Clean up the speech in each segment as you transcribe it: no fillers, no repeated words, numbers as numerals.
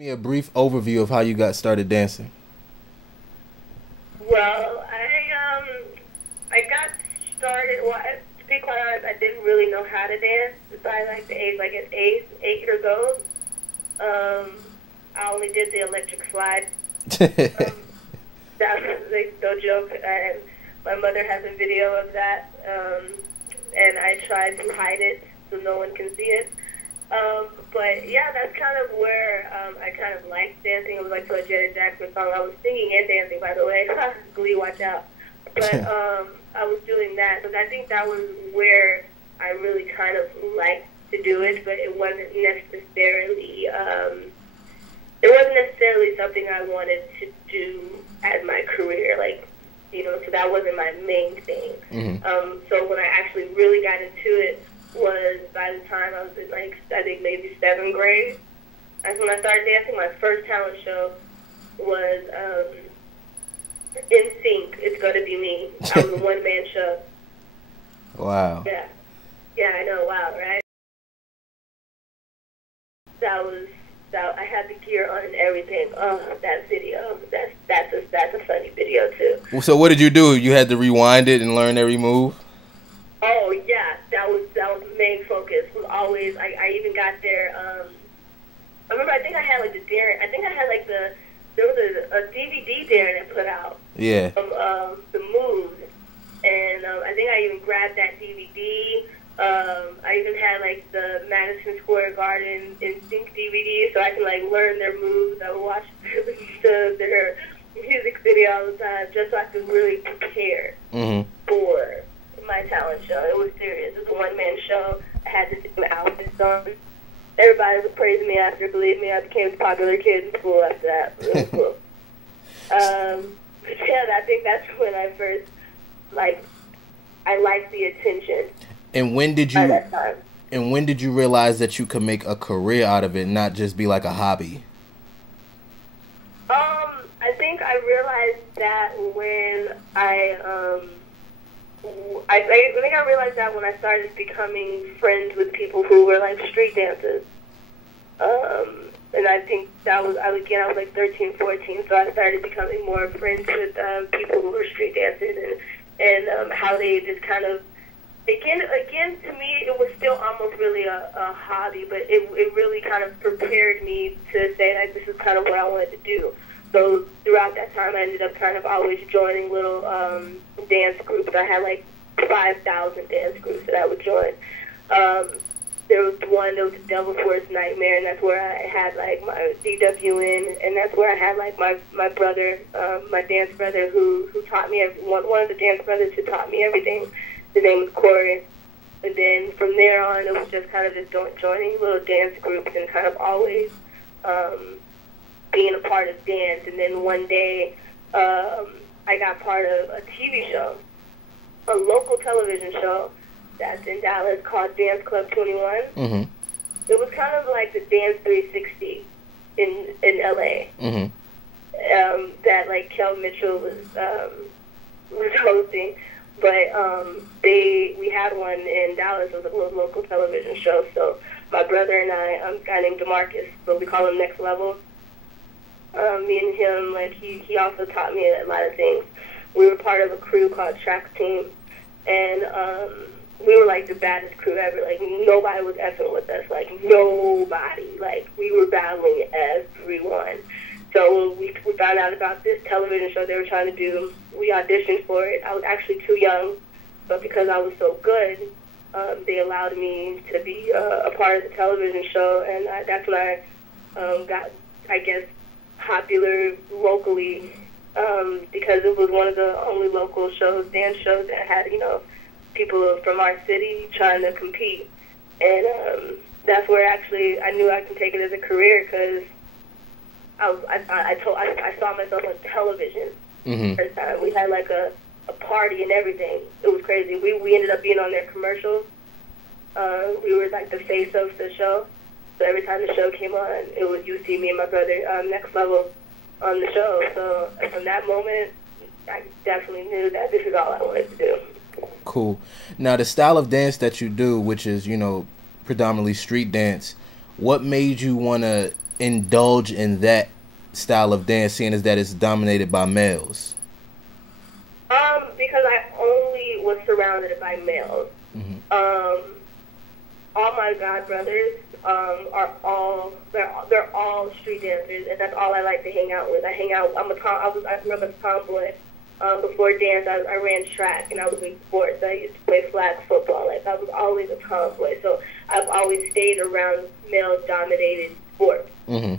Me a brief overview of how you got started dancing. Well, I got started. Well, to be quite honest, I didn't really know how to dance by like the age, like at 8 years old. I only did the electric slide. Um, that was like no joke. And my mother has a video of that, and I tried to hide it so no one can see it. But yeah, that's kind of where I kind of liked dancing. It was like to a Janet Jackson song. I was singing and dancing, by the way. Glee, watch out. But I was doing that. So I think that was where I really kind of liked to do it, but it wasn't necessarily something I wanted to do as my career. Like, so that wasn't my main thing. So when I actually really got into it was by the time I was in, like, I think maybe 7th grade. That's when I started dancing. My first talent show was In Sync. It's Gonna Be Me. I was a one-man show. Wow. Yeah. Yeah, I know. Wow, right? I had the gear on and everything. Oh, that video. That's a funny video too. So what did you do? You had to rewind it and learn every move? Oh yeah, that was the main focus. Was always I even got there. I remember, I think I had like there was a DVD Darren had put out. Yeah. Of the moves, and I think I even grabbed that DVD. I even had like the Madison Square Garden In Sync DVD, so I can like learn their moves. I would watch their music video all the time, just so I could really prepare for my talent show. It was serious. It was a one-man show. I had the same outfits on. Everybody was praising me after. Believe me, I became a popular kid in school after that. It was cool. But yeah, I think that's when I first, like, I liked the attention. And when did you? At that time. And when did you realize that you could make a career out of it, not just be like a hobby? I think I realized that when I think I realized that when I started becoming friends with people who were like street dancers. And I think that was, I was like 13, 14, so I started becoming more friends with people who were street dancers and how they just kind of, again, to me, it was still almost really a hobby, but it really kind of prepared me to say, like, this is kind of what I wanted to do. So throughout that time, I ended up kind of always joining little dance groups. I had like 5,000 dance groups that I would join. There was a Devil's Worst Nightmare, and that's where I had like my DWN, and that's where I had like my brother, my dance brother, who taught me, one of the dance brothers who taught me everything. His name was Corey. And then from there on, it was just kind of just joining little dance groups and kind of always being a part of dance. And then one day, I got part of a TV show, a local television show that's in Dallas called Dance Club 21. It was kind of like the Dance 360 in LA. That like Kel Mitchell was hosting. But we had one in Dallas. It was a little local television show. So my brother and I, a guy named DeMarcus, but we call him Next Level. Me and him, like he also taught me a lot of things. We were part of a crew called Track Team, and we were like the baddest crew ever. Like nobody was effing with us. Like nobody. Like we were battling everyone. So when we found out about this television show they were trying to do, we auditioned for it. I was actually too young, but because I was so good, they allowed me to be a part of the television show, and that's when I got, I guess, popular locally, because it was one of the only local shows, dance shows, that had, people from our city trying to compete. And that's where actually I knew I could take it as a career, because I saw myself on television. First time. We had like a party and everything. It was crazy. We ended up being on their commercials. We were like the face of the show. So every time the show came on, it was, you see me and my brother, Next Level, on the show. So from that moment, I definitely knew that this is all I wanted to do. Cool. Now, the style of dance that you do, which is, predominantly street dance, what made you want to indulge in that style of dance, seeing as that it's dominated by males? Because I only was surrounded by males. All my god brothers are all they're all street dancers, and that's all I like to hang out with. I grew up as a tomboy. Before dance, I ran track and I was in sports. I used to play flag football. Like, I was always a tomboy, so I've always stayed around male-dominated sports. In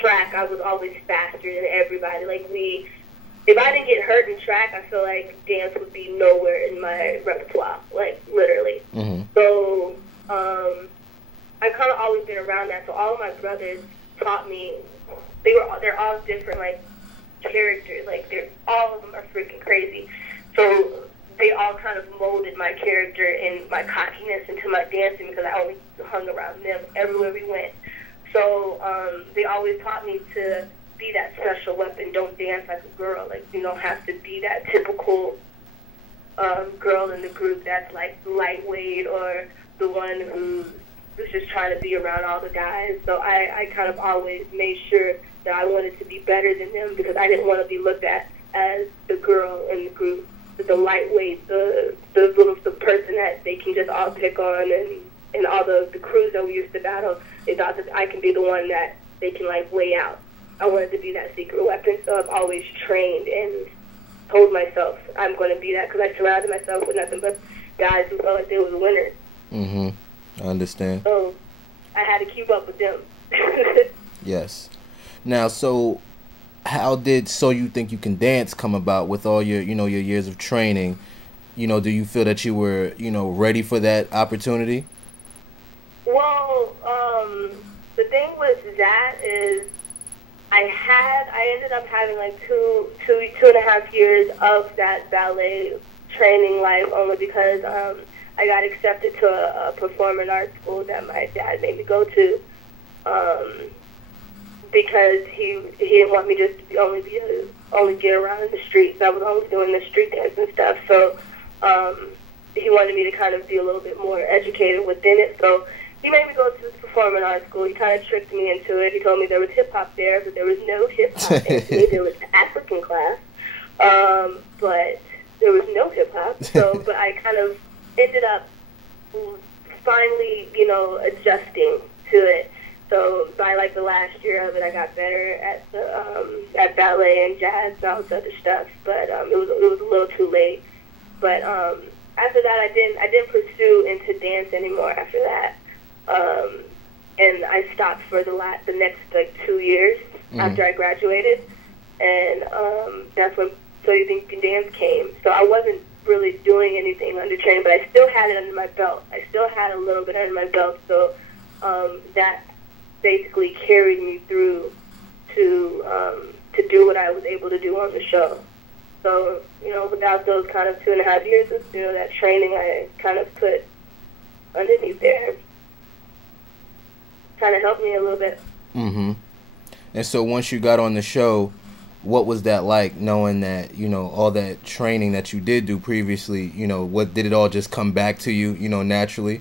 track, I was always faster than everybody. Like, if I didn't get hurt in track, I feel like dance would be nowhere in my repertoire, like, literally. So, I kind of always been around that. So all of my brothers taught me. They're all different, like, characters. Like, all of them are freaking crazy. So they all kind of molded my character and my cockiness into my dancing, because I always hung around them everywhere we went. So they always taught me to be that special weapon. Don't dance like a girl. Like, you don't have to be that typical girl in the group that's like lightweight, or the one who's just trying to be around all the guys. So I kind of always made sure that I wanted to be better than them, because I didn't want to be looked at as the girl in the group, the lightweight, the person that they can just all pick on, and all the crews that we used to battle. They thought that I can be the one that they can, like, weigh out. I wanted to be that secret weapon, so I've always trained and told myself I'm going to be that, because I surrounded myself with nothing but guys who felt like they were winners. I understand. So I had to keep up with them. Yes. Now, so how did So You Think You Can Dance come about with all your, your years of training? Do you feel that you were, ready for that opportunity? Well, the thing with that is I ended up having like two and a half years of that ballet training life, only because I got accepted to a performing arts school that my dad made me go to, because he didn't want me just to only get around in the streets. I was always doing the street dance and stuff, so he wanted me to kind of be a little bit more educated within it. So he made me go to this performing arts school. He kind of tricked me into it. He told me there was hip-hop there, but there was no hip-hop. There was an African class, but there was no hip-hop. So, but I kind of ended up finally, adjusting to it. So by like the last year of it, I got better at ballet and jazz and all this other stuff. But it was a little too late. But after that, I didn't pursue into dance anymore after that. And I stopped for the next like 2 years after I graduated, and that's when So You Think You Can Dance came. So I wasn't really doing anything under training, but I still had it under my belt. I still had a little bit under my belt, so that basically carried me through to do what I was able to do on the show. So, without those kind of 2.5 years of, that training, I kind of put underneath there. Kind of helped me a little bit. And so once you got on the show, what was that like, knowing that, all that training that you did do previously, what did it all just come back to you, naturally?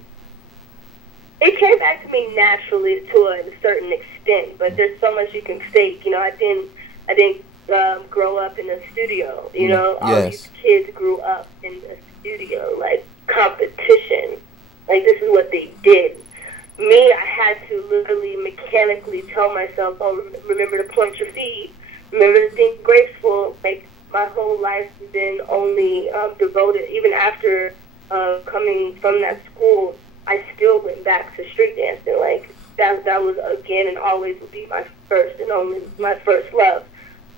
It came back to me naturally to a certain extent, but there's so much you can fake. I didn't grow up in a studio. All these kids grew up in a studio, like competition. Like, this is what they did. Me, I had to literally mechanically tell myself, oh, remember to point your feet, remember to think graceful. Like, my whole life has been only devoted, even after coming from that school, I still went back to street dancing. Like, that was, again, and always would be my first and only, my first love.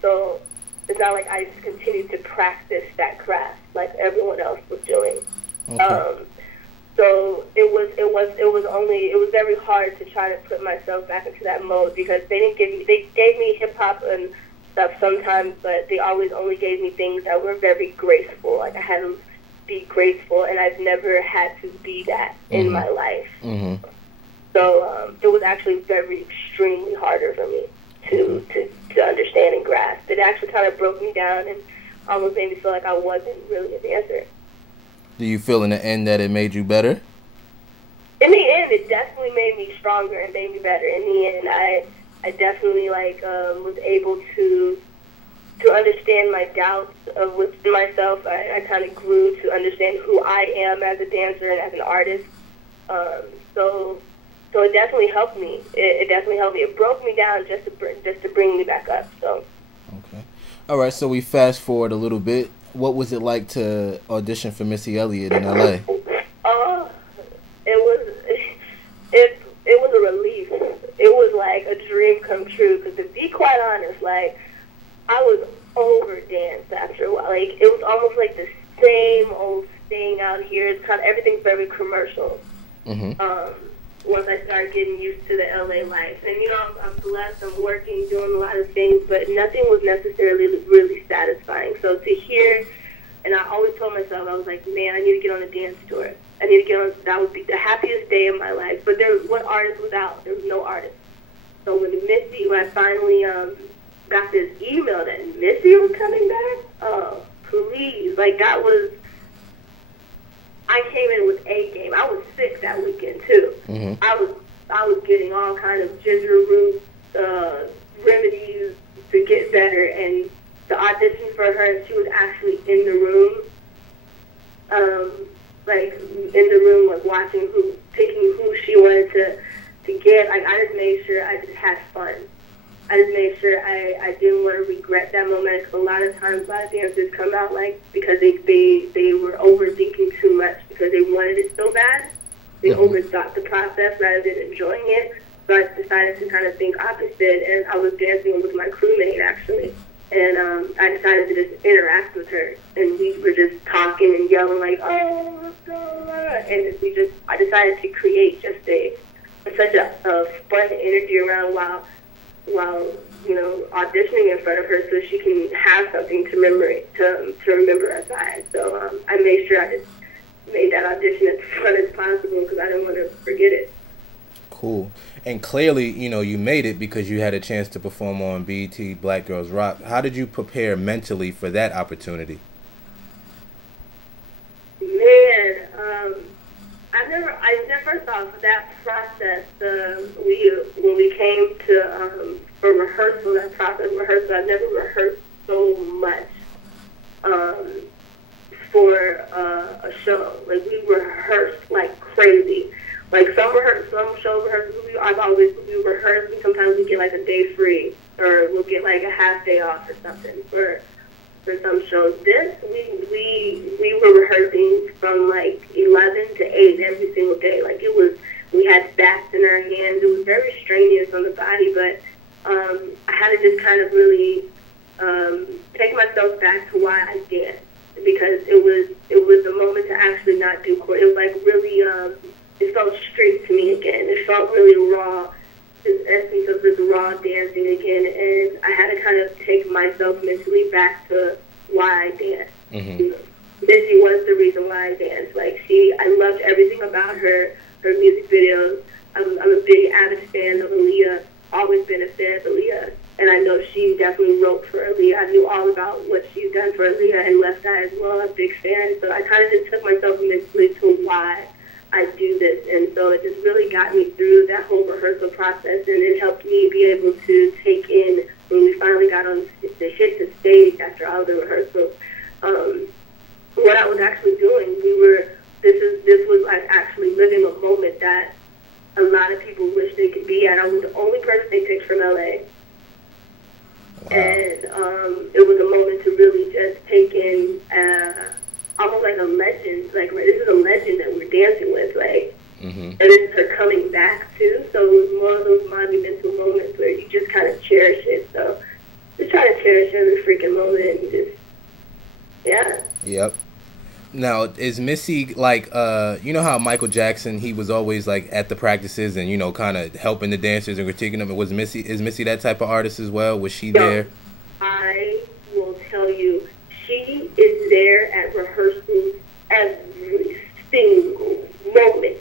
So it's not like I just continued to practice that craft like everyone else was doing. Okay. So it was very hard to try to put myself back into that mode, because they gave me hip hop and stuff sometimes, but they always only gave me things that were very graceful. Like, I had to be graceful, and I've never had to be that in my life. So it was actually extremely harder for me to understand and grasp. It actually kind of broke me down and almost made me feel like I wasn't really a dancer. Do you feel in the end that it made you better? In the end, it definitely made me stronger and made me better. In the end, I definitely was able to understand my doubts within myself. I kind of grew to understand who I am as a dancer and as an artist. So it definitely helped me. It definitely helped me. It broke me down just to bring me back up. So. Okay. All right. So we fast forward a little bit. What was it like to audition for Missy Elliott in LA? It was a relief. It was like a dream come true. Because to be quite honest, like, I was over danced after a while. Like, it was almost like the same old thing out here. It's kind of, everything's very commercial. Mm-hmm. Once I started getting used to the LA life. And, I'm blessed, I'm working, doing a lot of things, but nothing was necessarily really satisfying. So to hear, and I always told myself, I was like, man, I need to get on a dance tour. I need to get on, that would be the happiest day of my life. But what artist was out? There was no artist. So when I finally got this email that Missy was coming back, oh, please. Like, that was, I came in with A game. I was sick that weekend too. Mm-hmm. I was getting all kind of ginger root remedies to get better, and the audition for her, she was actually in the room, watching picking who she wanted to get. Like, I just made sure I just had fun. I just made sure I didn't want to regret that moment. Cause a lot of times, a lot of dancers come out because they were overthinking too much because they wanted it so bad. They overthought the process rather than enjoying it. So I decided to kind of think opposite, and I was dancing with my crewmate actually, and I decided to just interact with her, and we were just talking and yelling like, "Oh, let's go!" And I decided to create just such a fun energy around while auditioning in front of her, so she can have something to remember us by. So I made sure I just made that audition as fun as possible because I didn't want to forget it. Cool. And clearly, you made it because you had a chance to perform on BET Black Girls Rock. How did you prepare mentally for that opportunity? Man, I never thought that process. When we came to for rehearsal, I never rehearsed so much for a show. Like, we rehearsed like crazy. Like, some show rehearsals, we rehearse, and sometimes we get like a day free, or we'll get like a half day off or something for some shows. This, we were rehearsing from like 11 to 8 every single day. Like, we had bats in our hands. It was very strenuous on the body, but I had to just kind of really take myself back to why I danced, because it was a moment to actually not do choreo. It was like really, it felt straight to me again. It felt really raw, this essence of this raw dancing again, and I had to kind of take myself mentally back to why I danced. Mm-hmm. Missy was the reason why I danced. Like, I loved everything about her music videos. I'm a big avid fan of Aaliyah, always been a fan of Aaliyah, and I know she definitely wrote for Aaliyah. I knew all about what she's done for Aaliyah and Left Eye as well. I'm a big fan, so I kind of just took myself mentally to why I do this, and so it just really got me through that whole rehearsal process, and it helped me be able to take in when we finally got on to hit the stage after all the rehearsals. What I was actually doing, this was like actually living a moment that a lot of people wish they could be at. I was the only person they picked from LA. Wow. And it was a moment to really just take in almost like a legend. Like, this is a legend that we're dancing with, like, and it's her coming back too. So it was one of those monumental moments where you just kind of cherish it. So just try to cherish every freaking moment and just, yeah. Yep. Now, is Missy like, you know how Michael Jackson, he was always like at the practices and, kind of helping the dancers and critiquing them? Is Missy that type of artist as well? Was she there? I will tell you, she is there at rehearsals every single moment.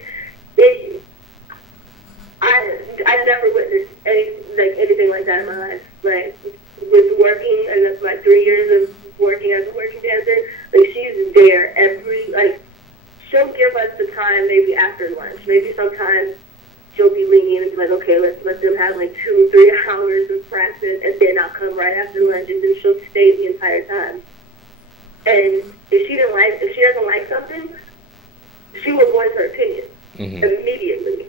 I never witnessed anything like that in my life. Like, with working, and that's my 3 years of working as a working dancer, like, she's there she'll give us the time, maybe after lunch. Maybe sometimes she'll be lenient and be like, okay, let's let them have like 2-3 hours of practice, and then I'll come right after lunch, and then she'll stay the entire time. And if she doesn't like something, she will voice her opinion immediately.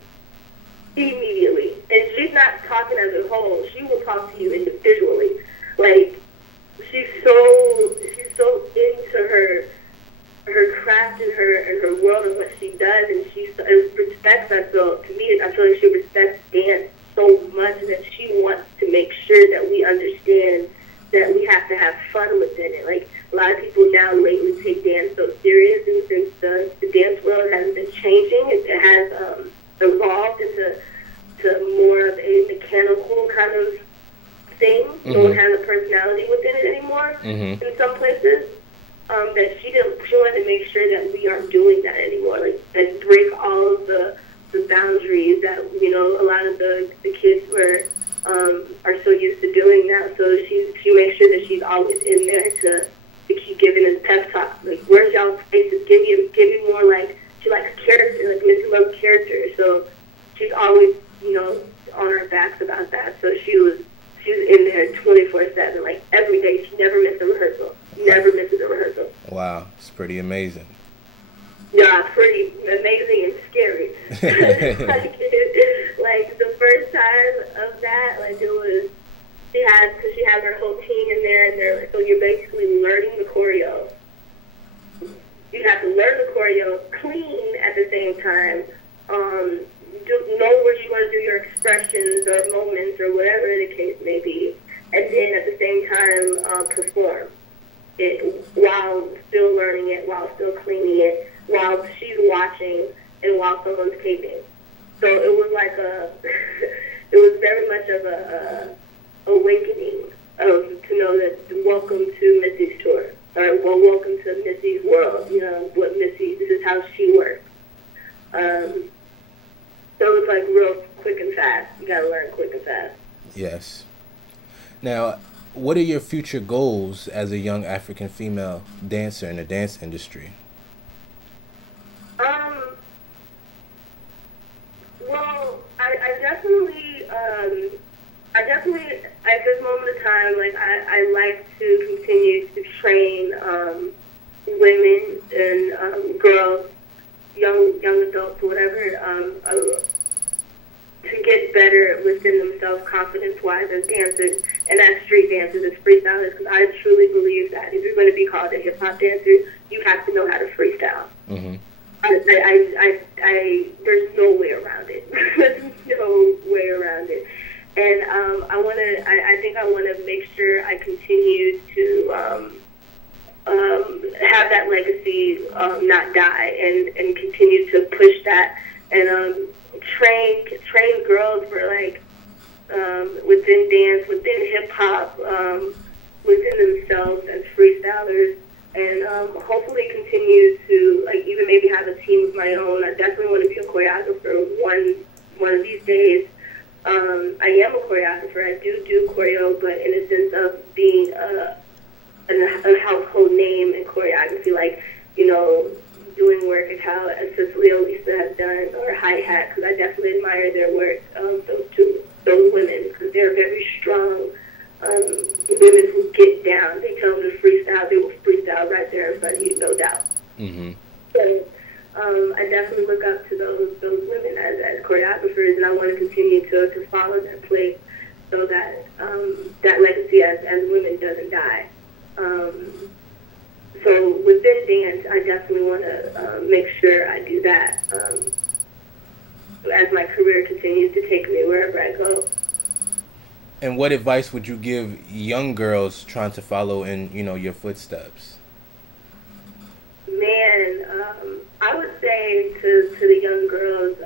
And she's not talking as a whole. She will talk to you individually. Like, she's so into her craft and her world and what she does, and she respects us. So to me, I feel like she respects dance so much that she wants to make sure that we understand that we have to have fun within it. Like, a lot of people now lately take dance so serious, and since the dance world has been changing, it has evolved into more of a mechanical kind of thing. No one has a personality within it anymore in some places. That she wanted to make sure that we aren't doing that anymore. Like, that break all of the boundaries that, you know, a lot of the kids are so used to doing now. So she makes sure that she's always in there to keep giving us pep talk. Like, where's y'all spaces? Give me more. Like, she likes character. Like, Missy loves character. So she's always, you know, on our backs about that. So she was in there 24/7, like every day. She never missed a rehearsal. Never misses a rehearsal. Wow, it's pretty amazing. Yeah, pretty amazing and scary. like the first time of that, like, it was, because she has her whole team in there, and they're like, so you're basically learning the choreo. You have to learn the choreo clean at the same time. Know where you want to do your expressions or moments or whatever the case may be, and then at the same time perform it while still learning it, while still cleaning it, while she's watching, and while someone's taping. So it was like it was very much of a awakening to know that welcome to Missy's tour, or well, welcome to Missy's world. You know what Missy, this is how she works. So it's like real quick and fast. You gotta learn quick and fast. Yes. Now, what are your future goals as a young African female dancer in the dance industry? Well, I definitely at this moment of time, like, I like to continue to train women and girls, young adults, whatever, to get better within themselves, confidence-wise, as dancers, and as street dancers, as freestylers, because I truly believe that if you're going to be called a hip-hop dancer, you have to know how to freestyle. There's no way around it. There's no way around it. And I think I want to make sure I continue to have that legacy not die, and continue to push that, and train girls for, like, within dance, within hip hop, within themselves as freestylers, and hopefully continue to, like, even maybe have a team of my own. I definitely want to be a choreographer one of these days. I am a choreographer. I do choreo, but in a sense of being a household name in choreography, like, you know, doing work as how Cicely Lisa has done, or Hi Hat, because I definitely admire their work, those women, because they're very strong women who get down. They tell them to freestyle, they will freestyle right there in front of you, no doubt. So I definitely look up to those women as choreographers, and I want to continue to follow their place, so that that legacy as women doesn't die. So within dance, I definitely want to make sure I do that as my career continues to take me wherever I go. And what advice would you give young girls trying to follow in, you know, your footsteps? Man, I would say to the young girls,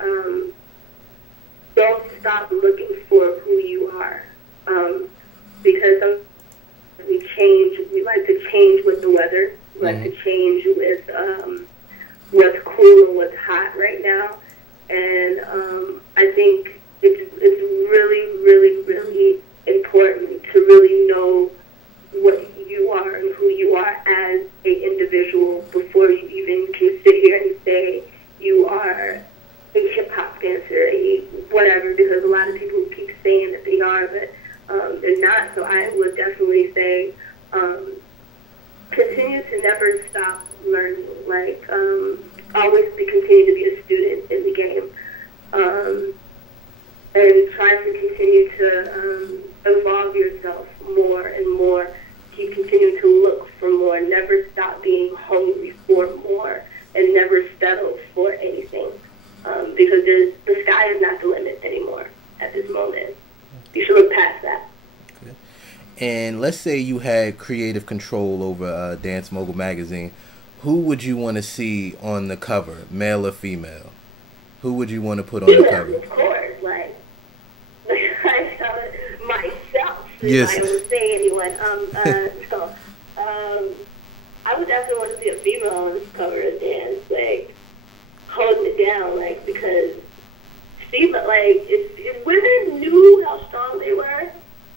don't stop looking for who you are, because we like to change with the weather. We like to change with what's cool and what's hot right now. And I think it's really, really, really important to really know what you are and who you are as an individual before you even can sit here and say you are to never stop learning, like always continue to be a student in the game, and try to continue to evolve yourself more and more. Keep continuing to look for more. Never stop being hungry for more, and never settle for anything, because the sky is not the limit anymore at this moment. You should look past that. Okay. And let's say you had creative control over Dance Mogul magazine. Who would you want to see on the cover, male or female? Who would you want to put on the cover? Of course, like I tell it myself. Yes. I don't say anyone. I would definitely want to see a female on this cover of Dance, like holding it down, like, because female, like, if women knew how strong they were,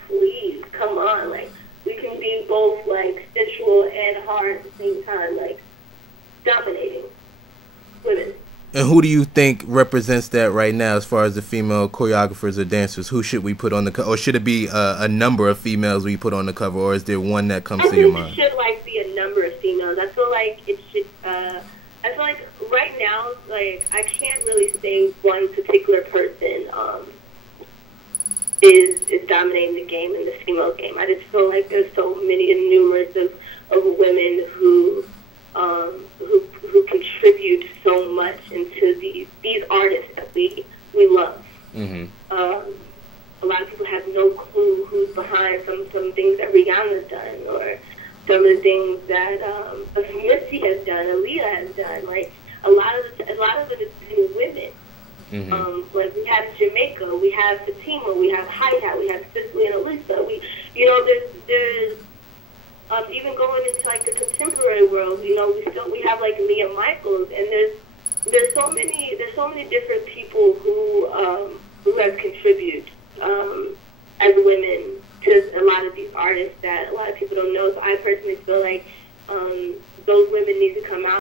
please come on, like, we can be both like sensual and hard at the same time, like dominating women. And who do you think represents that right now as far as the female choreographers or dancers? Who should we put on the cover? Or should it be a number of females we put on the cover? Or is there one that comes to your mind? It should, like, be a number of females. I feel like it should, I feel like right now, like, I can't really say one particular person is dominating the game in the female game. I just feel like there's so many and numerous of women who contribute so much into these artists that we love. Mm-hmm. A lot of people have no clue who's behind some things that Rihanna's done, or some of the things that Missy has done, Elliot has done. Like a lot of it is new women. Mm-hmm. Like we have Jamaica, we have Fatima, we have Hi-Hat, we have Cicely and Alyssa. There's even going into like the contemporary world, we have like Mia Michaels, and there's so many different people who have contributed as women to a lot of these artists that a lot of people don't know. So I personally feel like those women need to come out